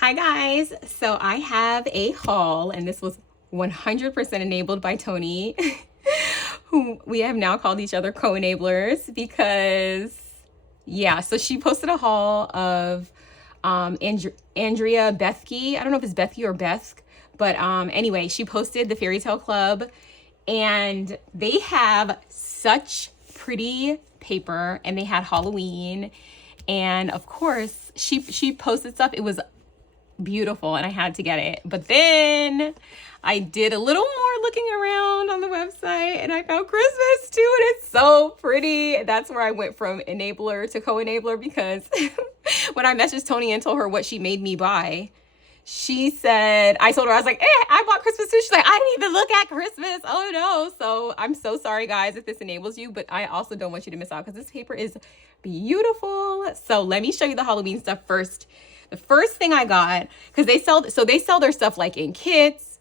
Hi guys, so I have a haul and this was 100% enabled by Tony, who we have now called each other co-enablers because yeah, so she posted a haul of Andrea Bethke. I don't know if it's Bethke or Besk, but anyway, she posted the Fairytale Club and they have such pretty paper and they had Halloween and of course she posted stuff. It was beautiful and I had to get it. But then I did a little more looking around on the website and I found Christmas too, and it's so pretty. That's where I went from enabler to co-enabler because when I messaged Tony and told her what she made me buy, she said, I told her, I was like, I bought Christmas too. She's like, I didn't even look at Christmas. Oh no. So I'm so sorry guys if this enables you, but I also don't want you to miss out because this paper is beautiful. So let me show you the Halloween stuff first. The first thing I got, because they sell their stuff like in kits,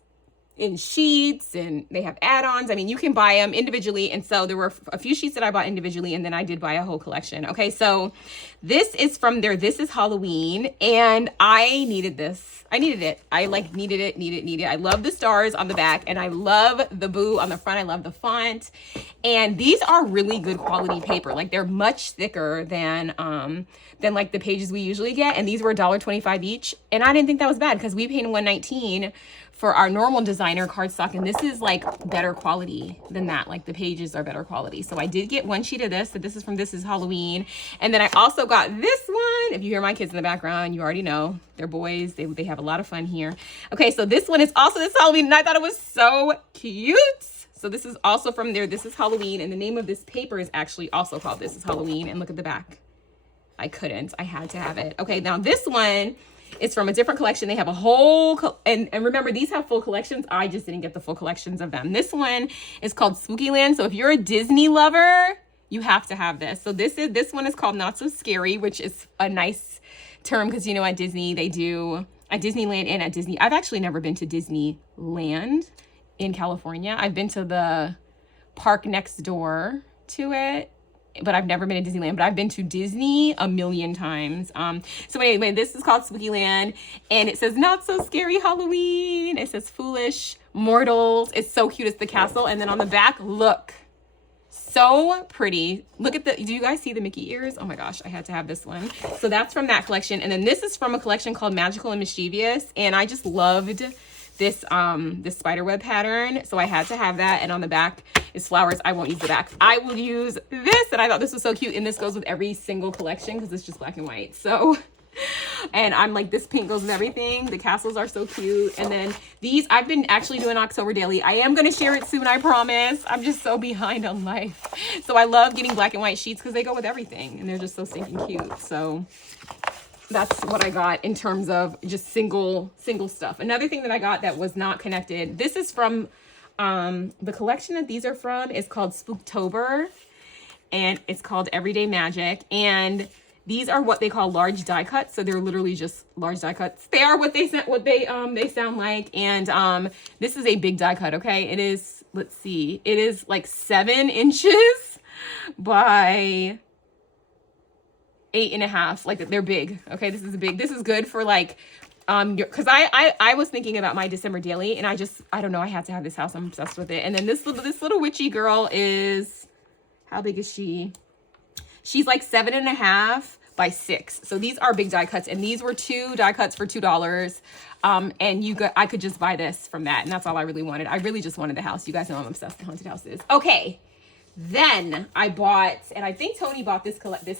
in sheets, and they have add-ons. I mean, you can buy them individually. And so there were a few sheets that I bought individually, and then I did buy a whole collection. Okay, so this is from their This Is Halloween, and I needed this. I needed it. I like needed it. I love the stars on the back, and I love the boo on the front. I love the font. And these are really good quality paper. Like they're much thicker than like the pages we usually get. And these were $1.25 each. And I didn't think that was bad because we paid $1.19 for our normal designer cardstock, and this is like better quality than that. Like the pages are better quality. So I did get one sheet of this. So this is from This Is Halloween. And then I also got this one. If you hear my kids in the background, you already know they're boys. They have a lot of fun here. Okay, so this one is also This Halloween, and I thought it was so cute. So this is also from their This Is Halloween, and the name of this paper is actually also called This Is Halloween. And look at the back. I couldn't. I had to have it. Okay, now this one, it's from a different collection. They have a whole, and remember, these have full collections. I just didn't get the full collections of them. This one is called Spooky Land. So if you're a Disney lover, you have to have this. So this one is called Not So Scary, which is a nice term because, you know, at Disney, they do, at Disneyland and at Disney. I've actually never been to Disneyland in California. I've been to the park next door to it, but I've never been to Disneyland, but I've been to Disney a million times. So anyway, this is called Spooky Land, and it says Not So Scary Halloween. It says Foolish Mortals. It's so cute. It's the castle. And then on the back, look, so pretty. Look at do you guys see the Mickey ears? Oh my gosh, I had to have this one. So that's from that collection. And then this is from a collection called Magical and Mischievous. And I just loved this spiderweb pattern, so I had to have that. And on the back is flowers. I won't use the back. I will use this, and I thought this was so cute. And this goes with every single collection because it's just black and white. So, and I'm like, this pink goes with everything. The castles are so cute. And then these, I've been actually doing October Daily. I am going to share it soon, I promise. I'm just so behind on life. So I love getting black and white sheets because they go with everything, and they're just so stinking cute. So that's what I got in terms of just single stuff. Another thing that I got that was not connected, this is from the collection that these are from is called Spooktober, and it's called Everyday Magic. And these are what they call large die cuts. So they're literally just large die cuts. They are what they sound like. And this is a big die cut. Okay, it is. Let's see, it is like 7 inches by 8.5. Like they're big. Okay, this is big. This is good for like because I was thinking about my December daily, and I don't know, I had to have this house. I'm obsessed with it. And then this little witchy girl is, how big is she? She's like 7.5 by 6. So these are big die cuts, and these were 2 die cuts for $2. And I could just buy this from that, and that's all I really wanted. I really just wanted the house. You guys know I'm obsessed with haunted houses. Okay. Then I bought, and I think Tony bought this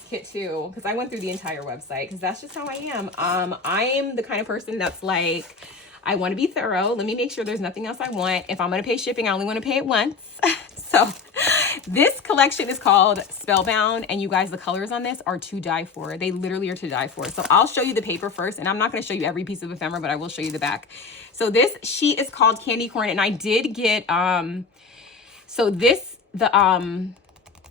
kit too, because I went through the entire website, because that's just how I am. I am the kind of person that's like, I want to be thorough. Let me make sure there's nothing else I want. If I'm going to pay shipping, I only want to pay it once. So this collection is called Spellbound, and you guys, the colors on this are to die for. They literally are to die for. So I'll show you the paper first, and I'm not going to show you every piece of ephemera, but I will show you the back. So this sheet is called Candy Corn, and I did get, so this,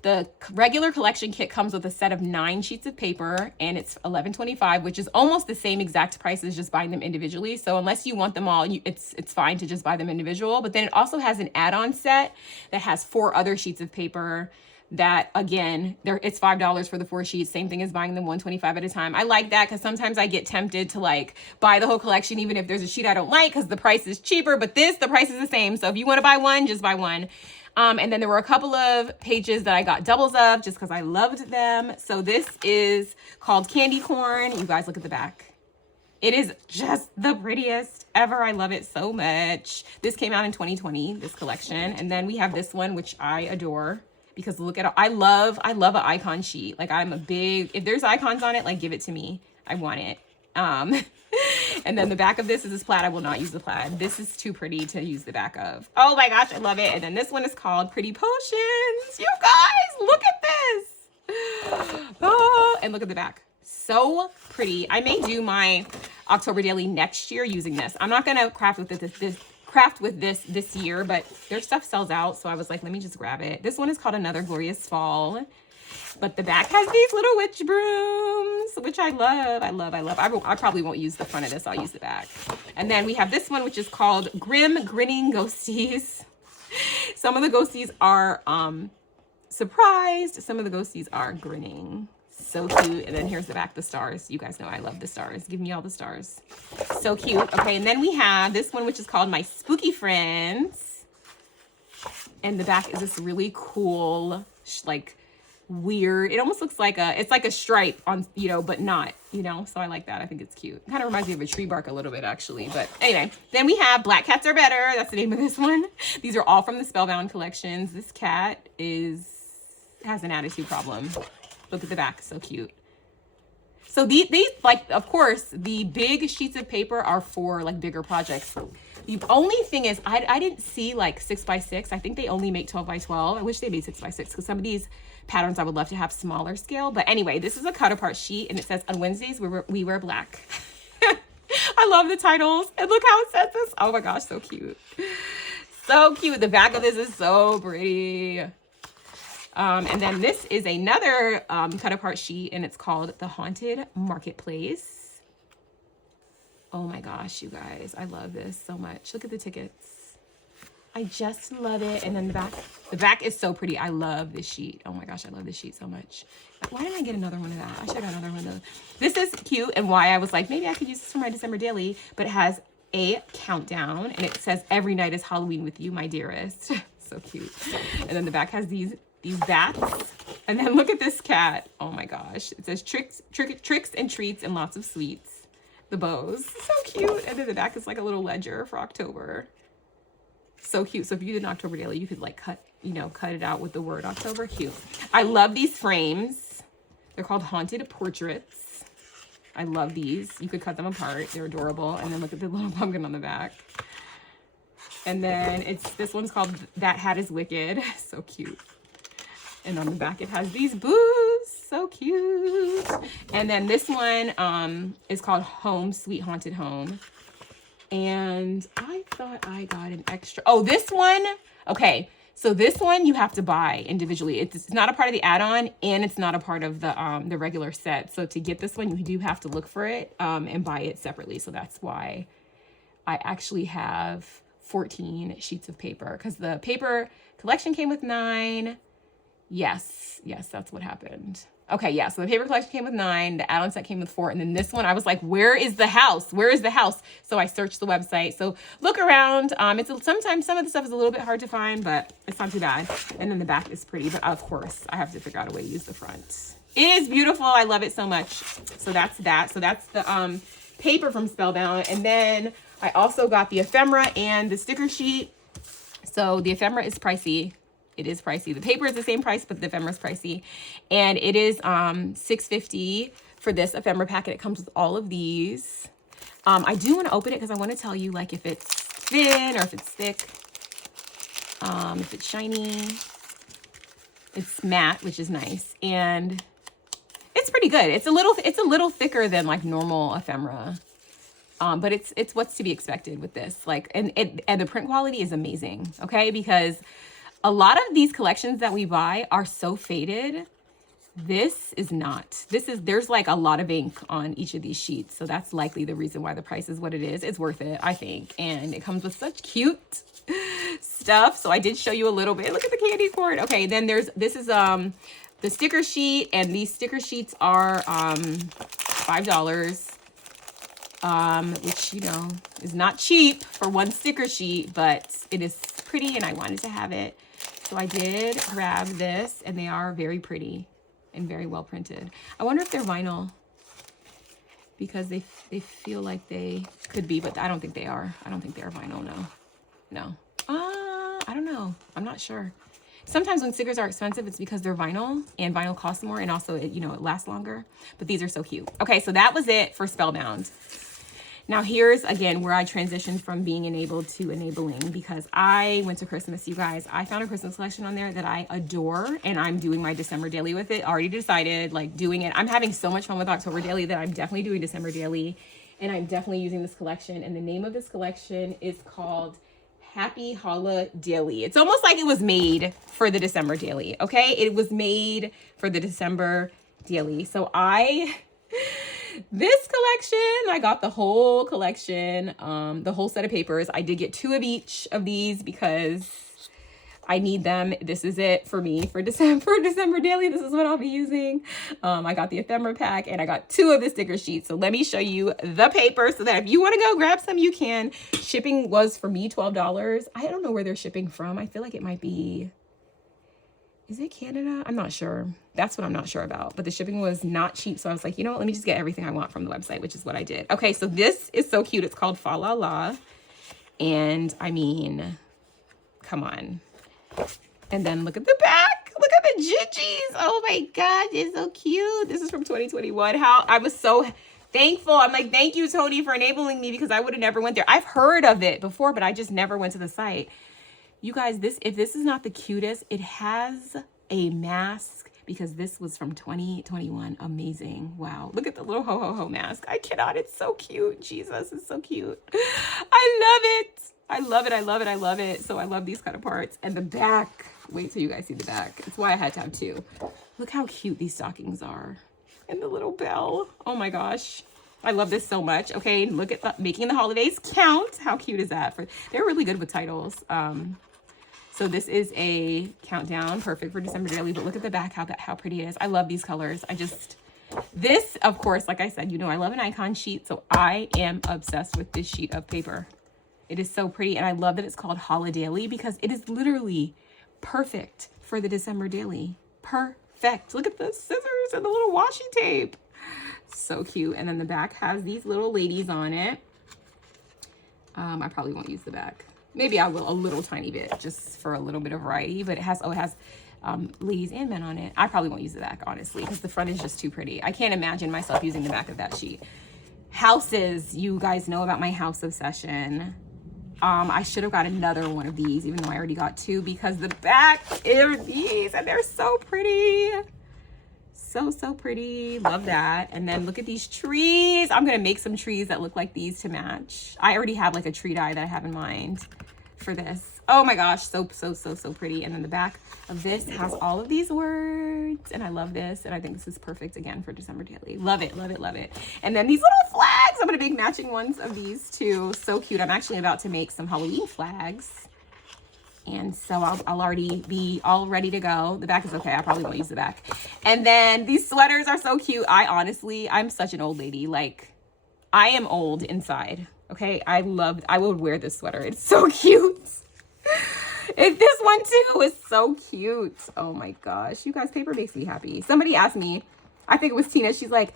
the regular collection kit comes with a set of 9 sheets of paper, and it's $11.25, which is almost the same exact price as just buying them individually. So unless you want them all, it's fine to just buy them individual. But then it also has an add-on set that has 4 other sheets of paper that again, it's $5 for the 4 sheets. Same thing as buying them $125 at a time. I like that because sometimes I get tempted to like buy the whole collection, even if there's a sheet I don't like, because the price is cheaper, but the price is the same. So if you want to buy one, just buy one. And then there were a couple of pages that I got doubles of just because I loved them. So this is called Candy Corn. You guys look at the back. It is just the prettiest ever. I love it so much. This came out in 2020, this collection. And then we have this one, which I adore because look at, I love an icon sheet. Like I'm a big, if there's icons on it, like give it to me. I want it. And then the back of this is this plaid. I will not use the plaid. This is too pretty to use the back of. Oh my gosh, I love it. And then this one is called Pretty Potions. You guys, look at this. Oh, and look at the back. So pretty. I may do my October daily next year using this. I'm not gonna craft with this year, but their stuff sells out. So I was like, let me just grab it. This one is called Another Glorious Fall. But the back has these little witch brooms, which I love. I probably won't use the front of this. I'll use the back. And then we have this one, which is called Grim Grinning Ghosties. Some of the ghosties are surprised. Some of the ghosties are grinning. So cute. And then here's the back, the stars. You guys know I love the stars. Give me all the stars. So cute. Okay, and then we have this one, which is called My Spooky Friends. And the back is this really cool, like, weird, it almost looks like it's like a stripe on, you know, but not, you know, so I like that. I think it's cute. It kind of reminds me of a tree bark a little bit actually, but anyway. Then we have Black Cats Are Better. That's the name of this one. These are all from the Spellbound collections. This cat has an attitude problem. Look at the back, so cute. So these like, of course, the big sheets of paper are for like bigger projects. The only thing is, I didn't see like 6x6. I think they only make 12x12. I wish they made 6x6 because some of these patterns I would love to have smaller scale. But anyway, this is a cut apart sheet and it says, on Wednesdays, we wear black. I love the titles. And look how it says this. Oh my gosh, so cute. So cute. The back of this is so pretty. And then this is another cut apart sheet and it's called The Haunted Marketplace. Oh my gosh, you guys, I love this so much. Look at the tickets. I just love it. And then the back is so pretty. I love this sheet. Oh my gosh, I love this sheet so much. Why didn't I get another one of that? I should have got another one of those. This is cute and why I was like, maybe I could use this for my December daily, but it has a countdown and it says, every night is Halloween with you, my dearest. So cute. And then the back has these bats. And then look at this cat. Oh my gosh. It says tricks and treats and lots of sweets. The bows. So cute. And then the back is like a little ledger for October. So cute. So if you did an October daily, you could like cut it out with the word October. Cute. I love these frames. They're called Haunted Portraits. I love these. You could cut them apart. They're adorable. And then look at the little pumpkin on the back. And then this one's called That Hat Is Wicked. So cute. And on the back, it has these boos. So cute. And then this one is called Home, Sweet Haunted Home. And I thought I got an extra. Oh, this one. Okay. So this one you have to buy individually. It's not a part of the add-on and it's not a part of the regular set. So to get this one, you do have to look for it and buy it separately. So that's why I actually have 14 sheets of paper because the paper collection came with 9. Yes, that's what happened. Okay, yeah, so the paper collection came with 9, the add-on set came with 4, and then this one, I was like, where is the house? Where is the house? So I searched the website. So look around. Sometimes some of the stuff is a little bit hard to find, but it's not too bad. And then the back is pretty, but of course, I have to figure out a way to use the front. It is beautiful. I love it so much. So that's that. So that's the paper from Spellbound. And then I also got the ephemera and the sticker sheet. So the ephemera is pricey. It is pricey. The paper is the same price, but the ephemera is pricey. And it is $6.50 for this ephemera packet. It comes with all of these. I do want to open it because I want to tell you like if it's thin or if it's thick. If it's shiny. It's matte, which is nice. And it's pretty good. It's a little thicker than like normal ephemera. But it's what's to be expected with this. Like and the print quality is amazing, okay? Because a lot of these collections that we buy are so faded. This is not. There's like a lot of ink on each of these sheets. So that's likely the reason why the price is what it is. It's worth it, I think. And it comes with such cute stuff. So I did show you a little bit. Look at the candy corn. Okay, then this is the sticker sheet, and these sticker sheets are $5. Which, you know, is not cheap for one sticker sheet, but it is pretty and I wanted to have it. So I did grab this, and they are very pretty and very well printed. I wonder if they're vinyl, because they feel like they could be, but I don't think they are. I don't think they are vinyl, no. I don't know. I'm not sure. Sometimes when stickers are expensive, it's because they're vinyl, and vinyl costs more, and also, it lasts longer. But these are so cute. Okay, so that was it for Spellbound. Now here's, again, where I transitioned from being enabled to enabling, because I went to Christmas, you guys. I found a Christmas collection on there that I adore, and I'm doing my December daily with it. Already decided, like, doing it. I'm having so much fun with October daily that I'm definitely doing December daily, and I'm definitely using this collection. And the name of this collection is called Happy Holla Daily. It's almost like it was made for the December daily, okay? It was made for the December daily. So this collection, I got the whole collection, the whole set of papers. I did get 2 of each of these because I need them. This is it for me for December daily. This is what I'll be using. I got the ephemera pack, and I got 2 of the sticker sheets. So let me show you the paper so that if you want to go grab some, you can. Shipping was for me $12. I don't know where they're shipping from. I feel like it might be, is it Canada? I'm not sure. That's what I'm not sure about. But the shipping was not cheap. So I was like, you know what? Let me just get everything I want from the website, which is what I did. Okay, so this is so cute. It's called Fa La La. And I mean, come on. And then look at the back. Look at the Gigis. Oh my God, it's so cute. This is from 2021. I was so thankful. I'm like, thank you, Tony, for enabling me, because I would have never went there. I've heard of it before, but I just never went to the site. You guys, if this is not the cutest, it has a mask, because this was from 2021. Amazing. Wow. Look at the little ho ho ho mask. I cannot. It's so cute. Jesus, it's so cute. I love it. I love it. I love it. I love it. So I love these kind of parts. And the back. Wait till you guys see the back. It's why I had to have 2. Look how cute these stockings are. And the little bell. Oh my gosh. I love this so much. Okay, look at making the holidays count. How cute is that? They're really good with titles. So this is a countdown, perfect for December daily, but look at the back, how pretty it is. I love these colors. This, of course, like I said, I love an icon sheet, so I am obsessed with this sheet of paper. It is so pretty, and I love that it's called Holla Daily, because it is literally perfect for the December daily. Perfect. Look at the scissors and the little washi tape. So cute. And then the back has these little ladies on it. I probably won't use the back. Maybe I will a little tiny bit, just for a little bit of variety, but it has ladies and men on it. I probably won't use the back, honestly, because the front is just too pretty. I can't imagine myself using the back of that sheet. Houses, you guys know about my house obsession. I should have got another one of these, even though I already got 2, because the back are these, and they're so pretty. So pretty. Love that. And then look at these trees. I'm gonna make some trees that look like these to match. I already have like a tree die that I have in mind for this. Oh my gosh, so pretty. And then the back of this has all of these words, and I love this, and I think this is perfect again for December daily. Love it. And then these little flags. I'm gonna make matching ones of these too. So cute. I'm actually about to make some Halloween flags. And so I'll already be all ready to go. The back is okay. I probably won't use the back. And then these sweaters are so cute. I'm such an old lady. Like, I am old inside. Okay. I would wear this sweater. It's so cute. This one too is so cute. Oh my gosh. You guys, paper makes me happy. Somebody asked me, I think it was Tina. She's like,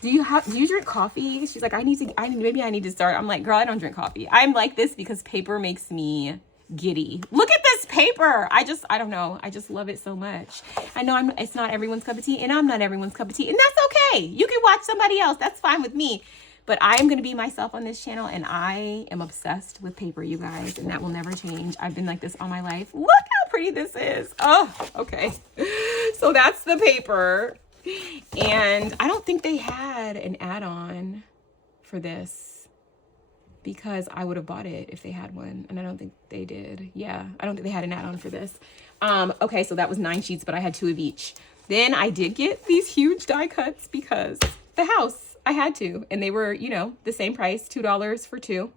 do you drink coffee? She's like, maybe I need to start. I'm like, girl, I don't drink coffee. I'm like this because paper makes me giddy. Look at this paper. I don't know. I just love it so much. I know it's not everyone's cup of tea, and I'm not everyone's cup of tea, and that's okay. You can watch somebody else. That's fine with me. But I am going to be myself on this channel, and I am obsessed with paper, you guys, and that will never change. I've been like this all my life. Look how pretty this is. Oh, okay. So that's the paper. And I don't think they had an add-on for this, because I would have bought it if they had one, and I don't think they did. Yeah, I don't think they had an add-on for this. Okay, so that was 9 sheets, but I had 2 of each. Then I did get these huge die cuts because the house, I had to, and they were, the same price, $2 for 2.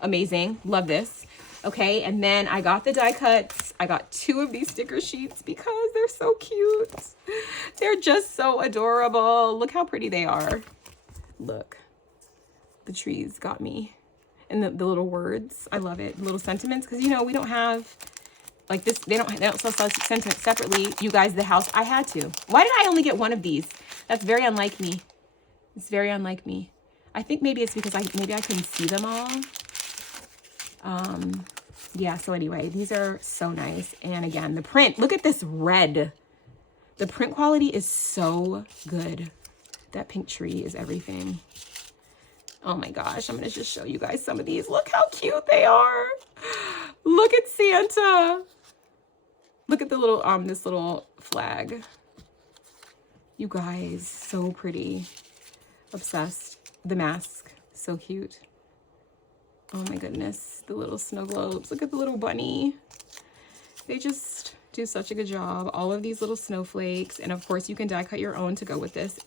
Amazing. Love this. Okay, and then I got the die cuts. I got 2 of these sticker sheets because they're so cute. They're just so adorable. Look how pretty they are. Look, the trees got me. And the little words, I love it. Little sentiments, because you know, we don't have like this, they don't sell sentiments separately. You guys, the house, I had to. Why did I only get 1 of these? That's very unlike me. It's very unlike me. I think maybe it's because maybe I couldn't see them all. Yeah, so anyway, these are so nice. And again, the print, look at this red. The print quality is so good. That pink tree is everything. Oh my gosh, I'm gonna just show you guys some of these. Look how cute they are. Look at Santa. Look at the little, this little flag. You guys, so pretty. Obsessed. The mask, so cute. Oh my goodness, the little snow globes. Look at the little bunny. They just do such a good job. All of these little snowflakes. And of course you can die cut your own to go with this.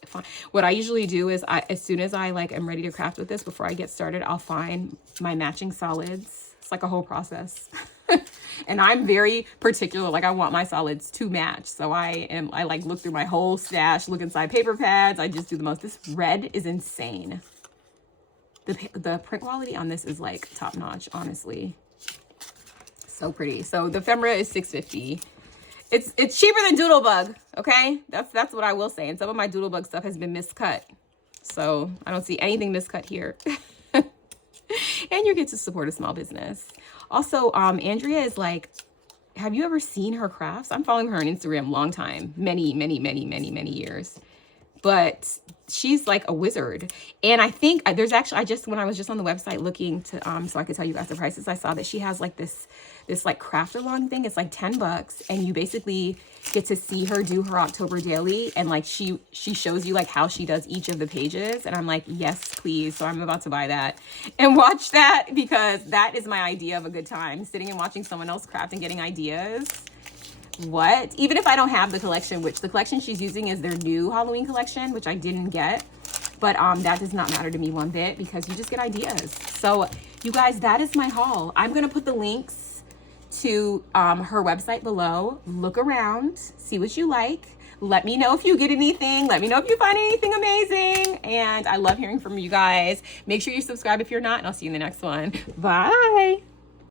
What I usually do is as soon as I am ready to craft with this, before I get started, I'll find my matching solids. It's like a whole process. And I'm very particular. Like I want my solids to match. So I like look through my whole stash, look inside paper pads. I just do the most. This red is insane. The print quality on this is like top notch, honestly. So pretty. So the ephemera is $6.50. It's cheaper than Doodlebug, okay? That's what I will say. And some of my Doodlebug stuff has been miscut. So I don't see anything miscut here. And you get to support a small business. Also, Andrea is like, have you ever seen her crafts? I'm following her on Instagram a long time. Many years. But she's like a wizard. And I think there's actually, when I was just on the website looking to, so I could tell you guys the prices, I saw that she has like this like craft along thing. It's like $10 and you basically get to see her do her October daily. And like, she shows you like how she does each of the pages. And I'm like, yes, please. So I'm about to buy that and watch that, because that is my idea of a good time. Sitting and watching someone else craft and getting ideas. What? Even if I don't have the collection, which the collection she's using is their new Halloween collection, which I didn't get, but that does not matter to me one bit, because you just get ideas. So you guys, that is my haul. I'm gonna put the links to her website below. Look around, see what you like. Let me know if you get anything. Let me know if you find anything amazing. And I love hearing from you guys. Make sure you subscribe if you're not, and I'll see you in the next one. Bye.